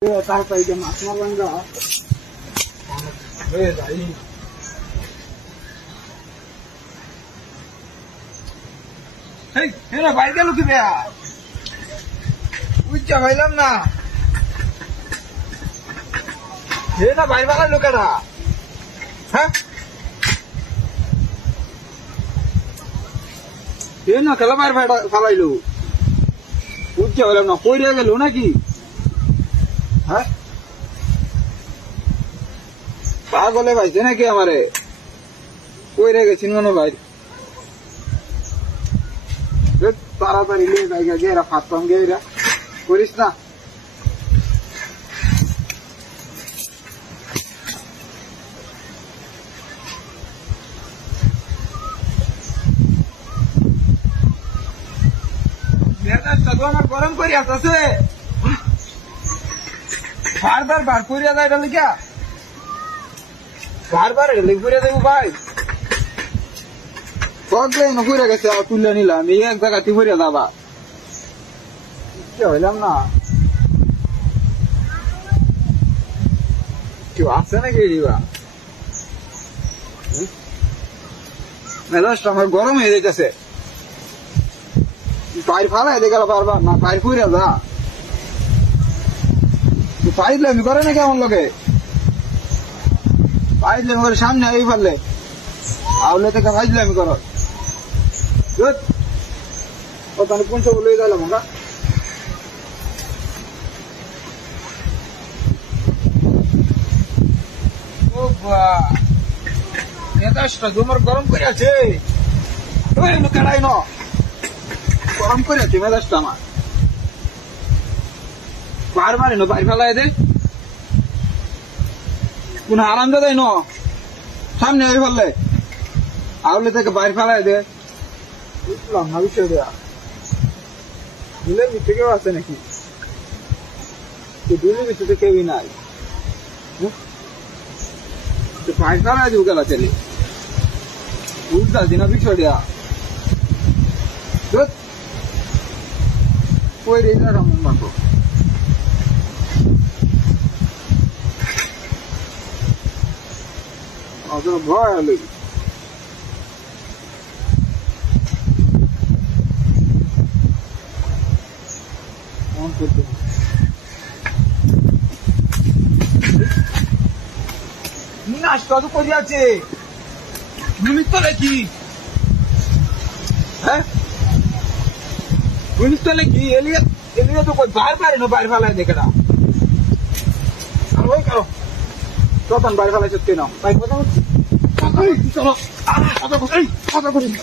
তাড়াতাড়ি যে মাছ মারবেন যা হয়ে যাই। বাইরে গেল কি বেয়া বুঝছা পাইলাম না হে না বাইরে বাগার লোকেরা। হ্যাঁ হে না খেলা বাইরে ফালাইলো বুঝছা পাইলাম না পড়ে গেল নাকি। হ্যাঁ পাগলে পাইছে নাকি আমারে পড়ে গেছেন মনে ভাই। তাড়াতাড়ি নিয়ে যাই গেরা ফাটতাম গেরা করিস না। আমার গরম করি আসতেছে বারবার বার করিয়া যায় এটা লিখা বারবার এটা লিখ করিয়া দেবো ভাই ঘুরে গেছে তুলে নিলাম এই এক জায়গাতে ঘুরে যাবা হইলাম না কেউ আসছে নাকি দিবা মেজাজটা আমার গরম হয়ে যেতেছে পায়ের ফালাই দিয়ে গেল বারবার না পায়ের ঘুরে যা পাইলে আমি করে নাকি আমার লোকে পাইলে আমি করে সামনে এই ফেললে আউলে থেকে ভাজলে আমি করো তাহলে কোন সব লয়ে গেলাম আমরা মেজাজটা তোমার গরম করে আছে কেড়াই ন গরম করে আছে মেজাজটা আমার বারবার এনো বাইর ফেলাই দে কোন আরাম দেয় ন সামনে এই ফেললে আউলে থেকে বাইর ফেলাই দে বুঝলাম না বিষয় দেয়া দুলের ভিতরে কেউ আছে নাকি দুলের ভিতরে কেউই নাই বাইর ফেলাই দিব গেলা চলে বুঝতে না বিষয় দেয়া কই রে না রাম মাতো ভয় আলো নাশতা তো করে আছে মিনিট তো নাকি। হ্যাঁ মিনিট তো নাকি এলিয়া এলিয়া তো বাইর পারে না বাইর ফেলায় দেখেটা ওই কারো তখন বাইরে ফেলাই সত্যি না বাইক কথা হচ্ছে চলো কথা করি না